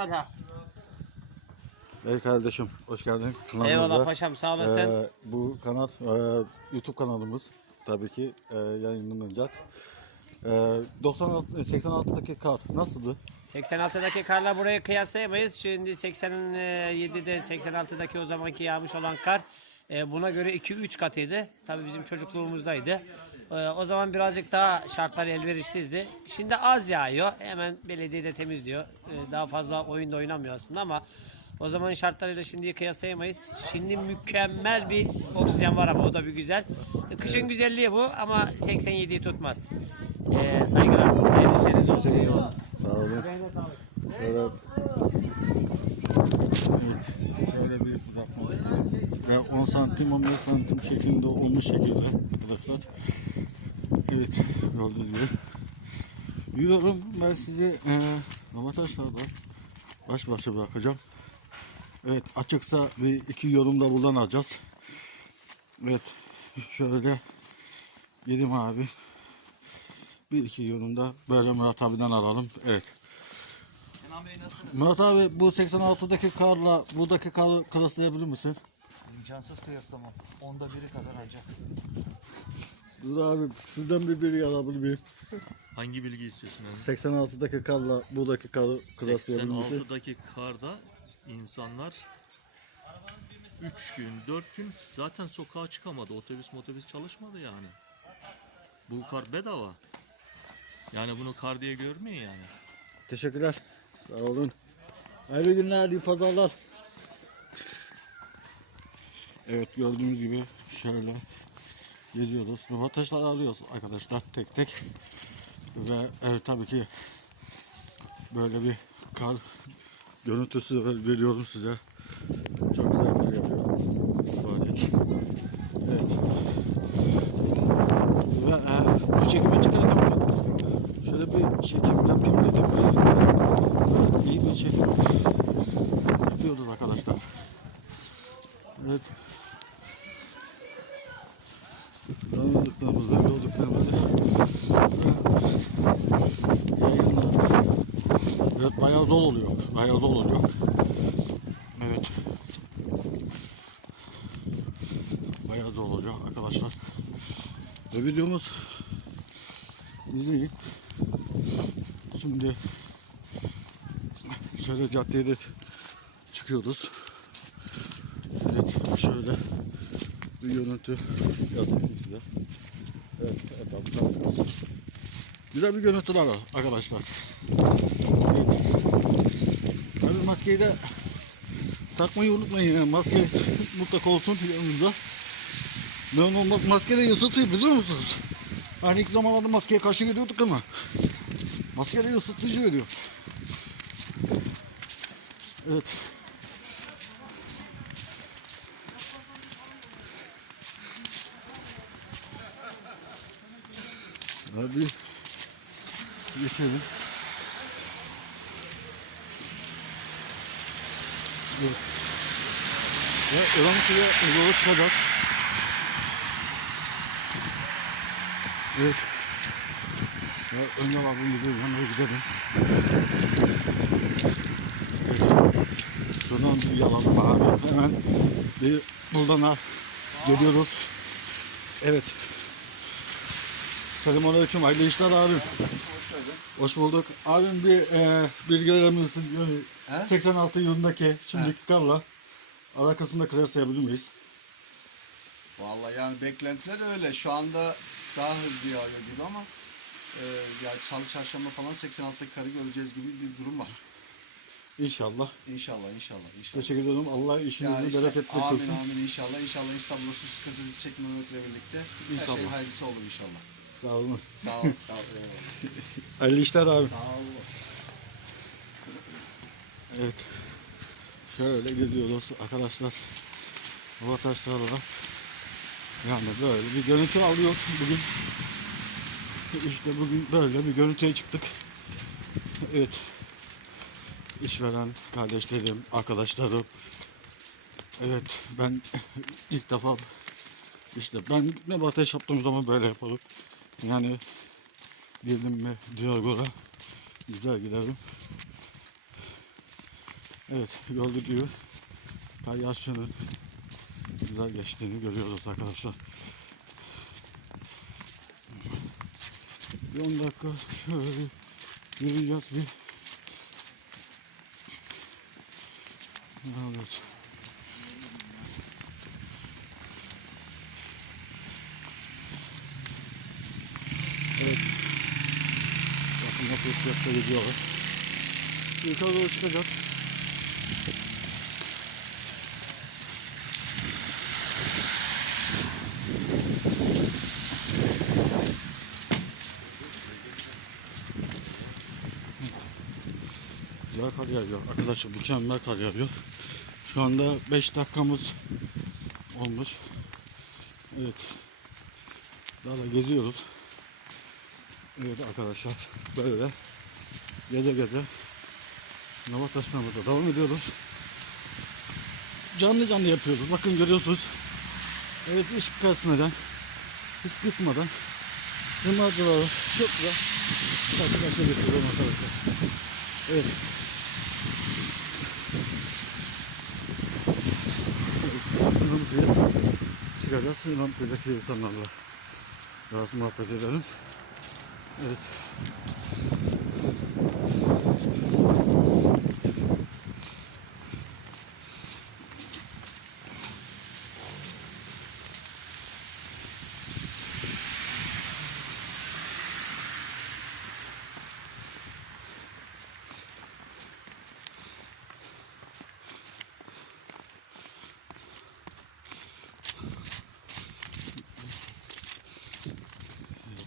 Talha. Ey kardeşim hoş geldin. kanalımıza. Eyvallah paşam sağ olasın. Ee, bu kanal e, YouTube kanalımız tabii ki e, yayınlanacak. E, 96 86'daki kar nasıldı? 86'daki karla burayı kıyaslayamayız. Şimdi 87'de 86'daki o zamanki yağmış olan kar e, buna göre 2-3 katıydı. Tabii bizim çocukluğumuzdaydı. E, o zaman birazcık daha şartlar elverişsizdi. Şimdi az yağıyor. Hemen belediyede temizliyor. E, daha fazla oyunda oynamıyor aslında ama o zaman şartlarıyla şimdiyi kıyaslayamayız. Şimdi mükemmel bir oksijen var ama o da bir güzel. Kışın güzelliği bu ama 87'yi tutmaz. E, saygılar. İşleriniz olsun. Sağ olun. Emeğine sağlık. Evet. Şöyle bir uzatma. Ve 10 santim 15 santim şeklinde olmuş şekilde arkadaşlar. Evet gördüğünüz gibi. Yürüyorum ben sizi e, Ramataşlar'da baş başa bırakacağım. Evet açıksa bir iki yorum da buradan alacağız. Evet şöyle yedim abi. Bir iki yorum da böyle Murat abiden alalım. Evet. Kenan Bey nasılsınız? Murat abi bu 86'daki karla buradaki karı kıyaslayabilir misin? İmkansız kıyaslama. Onda biri kadar ancak. Dur abi sizden bir biri alabilir miyim? Hangi bilgi istiyorsun yani? 86'daki karla buradaki karı kıyaslayabilir misin? 86'daki karda insanlar 3 gün, 4 gün zaten sokağa çıkamadı. Otobüs motobüs çalışmadı yani. Bu kar bedava. Yani bunu kar diye görmeyin yani. Teşekkürler. Sağ olun. Hayırlı günler, iyi pazarlar. Evet gördüğünüz gibi şöyle geziyoruz. Röportajlar alıyoruz arkadaşlar tek tek. Ve evet tabii ki böyle bir kar görüntüsü ver- veriyorum size. Çok güzel kar yapıyor. Evet. Ve e, bu çekime çıkarken şöyle bir çekim yapayım dedim. Çekim yapıyoruz arkadaşlar. Evet. Yolculuklarımızda yayınlar. Evet bayağı zor oluyor. Bayağı zor oluyor. Evet. Bayağı zor oluyor arkadaşlar. Ve videomuz izleyin. Şimdi şöyle caddeye çıkıyoruz. Evet şöyle bir görüntü yazayım size. Evet etrafı Güzel bir görüntüler var arkadaşlar. Evet. Tabii maskeyi de takmayı unutmayın yani maske mutlaka olsun yanınızda. Ben olmaz maske de biliyor musunuz? Hani ilk zamanlarda maskeye karşı geliyorduk ama maske de ısıtıcı veriyor. Evet. Hadi geçelim. Evet. Ve Iraklı'ya yola çıkacak. Evet. Ya Önder abimizin yanına gidelim. Şuradan bir yalalım abi. Hemen bir buradan ha geliyoruz. Evet. Selamünaleyküm. Hayırlı işler abi. Hoş geldin. Hoş bulduk. Abim bir e, bilgi verir misin? Yani He? 86 yılındaki şimdiki karla alakasında kıyaslayabilir miyiz? Vallahi yani beklentiler öyle. Şu anda daha hızlı yağıyor gibi ama e, ya salı çarşamba falan 86'daki karı göreceğiz gibi bir durum var. İnşallah. İnşallah inşallah inşallah. Teşekkür ederim. Allah işinizi Yani işte, bereketli amin kılsın. amin inşallah. İnşallah İstanbul'da su sıkıntısı çekmemekle birlikte her İnşallah. şey hayırlısı olur inşallah. Sağ olun. Sağ ol. sağ ol. eyvallah. Hayırlı işler abi. Sağ ol. Evet. Şöyle gidiyoruz arkadaşlar. Vatandaşlarla. Yani böyle bir görüntü alıyor bugün. İşte bugün böyle bir görüntüye çıktık. Evet. İşveren kardeşlerim, arkadaşlarım. Evet ben ilk defa işte ben ne ateş yaptığım zaman böyle yaparım. Yani girdim mi Diyarbakır'a güzel giderim. Evet gördüğünüz gibi kar yağışının güzel geçtiğini görüyoruz arkadaşlar. Bir 10 dakika şöyle yürüyeceğiz bir. Ne alıyoruz? Evet. Bakın nasıl fiyatla gidiyorlar. Yukarı doğru çıkacağız. Güzel kar yağıyor. Arkadaşlar mükemmel kar yağıyor. Şu anda 5 dakikamız olmuş. Evet. Daha da geziyoruz. Evet arkadaşlar böyle gece gece Nova taşlamada devam ediyoruz. Canlı canlı yapıyoruz. Bakın görüyorsunuz. Evet hiç kesmeden, hiç kısmadan Zımardıları çok güzel karşı karşıya getiriyorum arkadaşlar. Evet. Sınavı çıkacağız. Sınavıdaki insanlarla biraz muhabbet edelim. Evet.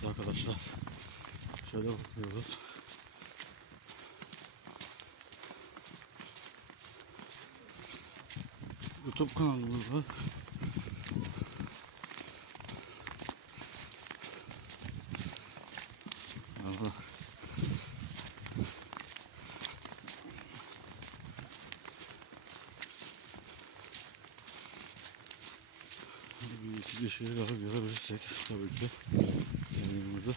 Evet arkadaşlar. Şöyle bakıyoruz. YouTube kanalımız var. Allah. Bir iki şey daha görebilirsek tabii ki 五个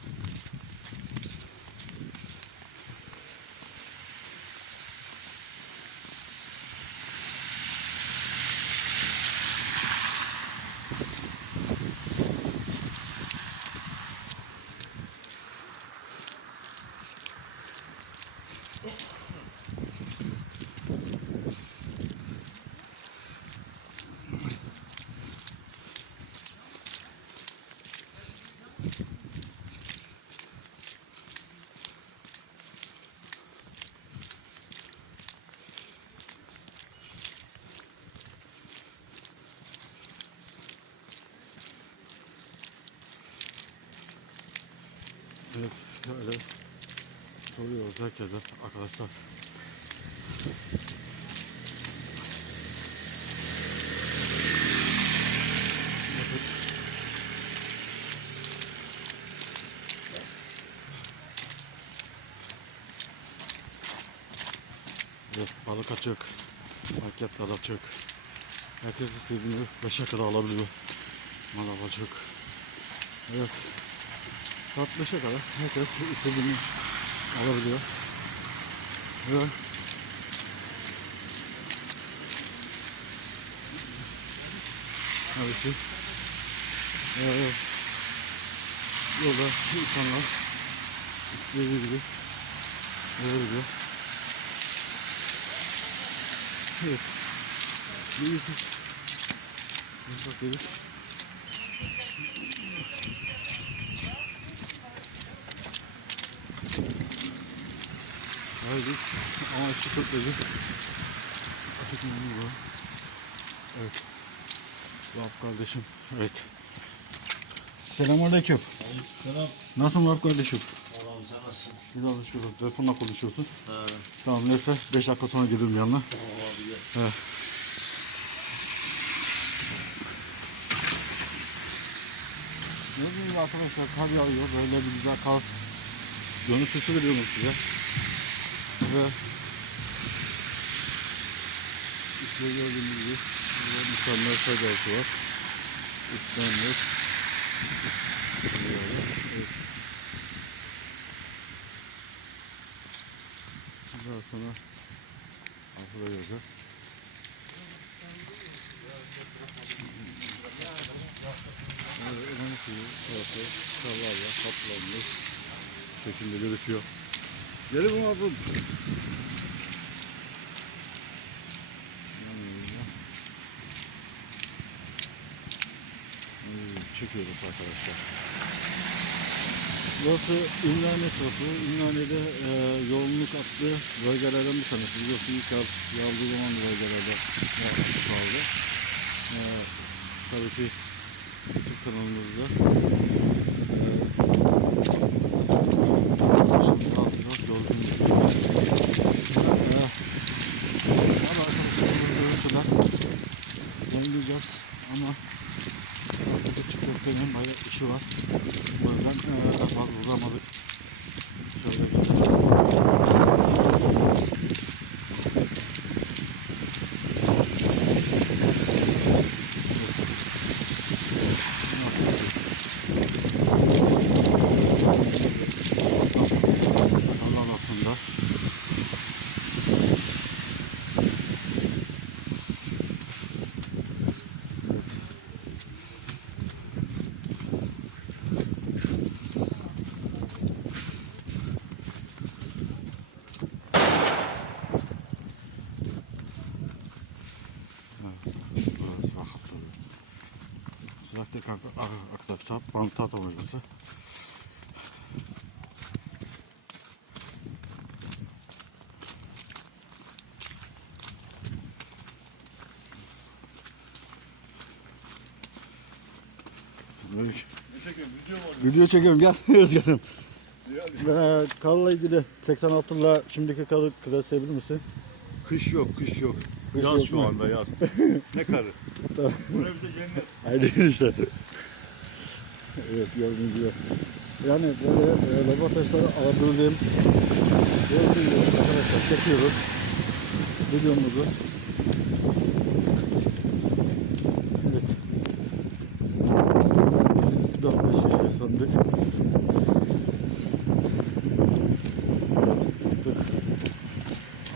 Evet, şöyle soruyoruz herkese arkadaşlar. Evet, balık açık, marketler açık. Herkes istediğini 5'e kadar alabiliyor. Manav açık. Evet. Saat 5'e kadar herkes istediğini alabiliyor. Ve Tabii ki eee, yolda insanlar istediği gibi verebiliyor. Evet. Bir YouTube. Nasıl gelir? Haydi ama içi çok dedi. Açık memnun bu. Evet. Vahap kardeşim. Evet. Selamünaleyküm. Selam. Nasılsın Vahap kardeşim? Allah'ım sen nasılsın? Güzel konuşuyorsun. Telefonla konuşuyorsun. Ha, Tamam neyse 5 dakika sonra gelirim yanına. tamam abi gel. Gördüğünüz gibi arkadaşlar kar yağıyor. Böyle bir güzel kar görüntüsü veriyorum size. Ve işte gördüğünüz gibi burada mükemmel sajası var. İstenmiş. Evet. Daha sonra Buraya göreceğiz. Evet, önemli suyu burası karlarla kaplanmış şekilde gözüküyor. Gelin abim? Evet, Çekiyoruz arkadaşlar. Burası Ümraniye tarafı. Ümraniye'de e, yoğunluk attığı bölgelerden bir tanesi. Biliyorsun ilk yaz yağdığı zaman bölgelerde kaldı. E, tabii ki YouTube kanalımızda e, şimdi altında gördüğünüz gibi. E, ama arkadaşlar bu görüntüler yayınlayacağız ama küçük köftenin bayağı işi var. O yüzden eee, daha fazla uzamadık. Şöyle Allah altında. Burası rahatladı. Sıradaki arkadaşlar bant tatamacısı. Video çekiyorum gel Özkan'ım. Ee, karla ilgili 86 ile şimdiki karı kıyaslayabilir misin? Kış yok, kış yok. Yaz şu anda yaz. ne karı? Tamam. Burası bize cennet. Aynen işte. evet gördüğünüz gibi. Yani böyle e, laboratuvarları alabildiğim gördüğünüz gibi arkadaşlar çekiyoruz videomuzu. Evet. 4-5 şişe sandık. Evet,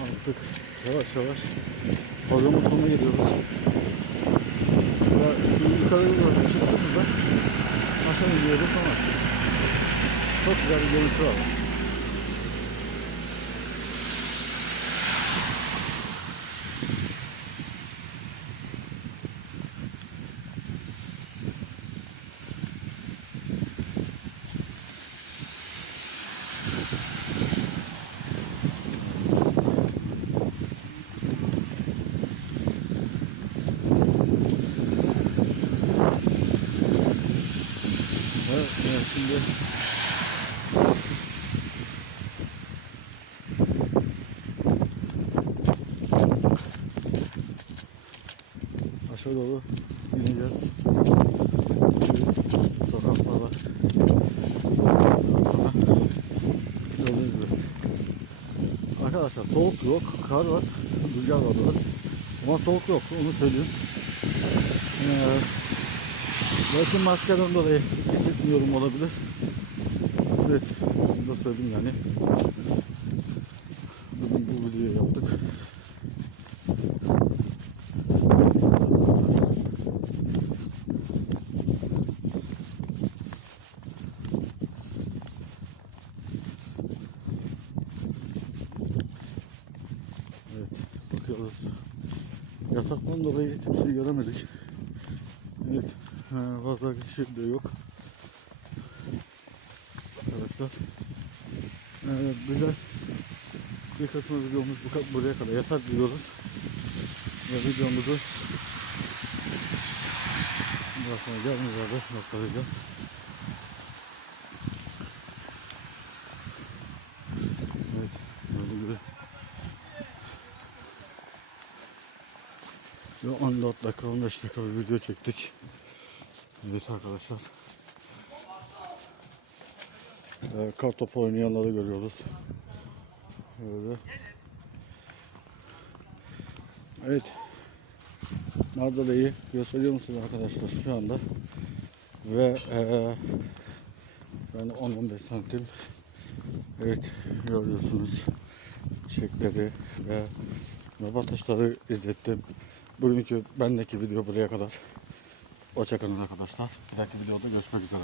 artık yavaş yavaş programın sonuna geliyoruz. Ya şu yukarı doğru çıktığımızda aşağı iniyoruz ama çok güzel bir görüntü var. Evet, şimdi aşağı doğru ineceğiz. Şu sokaklara sonra gördüğünüz gibi. Arkadaşlar soğuk yok, kar var, rüzgar var biraz. Ama soğuk yok, onu söyleyeyim. Ee, Belki maskeden dolayı hissetmiyorum olabilir. Evet, bunu da söyleyeyim yani. Bugün bu videoyu yaptık. Evet, bakıyoruz. Yasaktan dolayı kimseyi göremedik. Evet, ha, fazla kişi de yok. Arkadaşlar, ee, bize bir kısmı videomuz bu buraya kadar yeter diyoruz. Ve videomuzu daha sonra yerde noktalayacağız. Evet, böyle gibi. Ve 14 dakika 15 dakika bir video çektik. Evet arkadaşlar. Ee, kartopu oynayanları görüyoruz. Böyle. Evet. Mardale'yi gösteriyor musunuz arkadaşlar şu anda? Ve ee, yani 10-15 santim evet görüyorsunuz çiçekleri ve batışları izlettim. Bugünkü bendeki video buraya kadar. Hoşçakalın arkadaşlar. Bir dahaki videoda görüşmek üzere.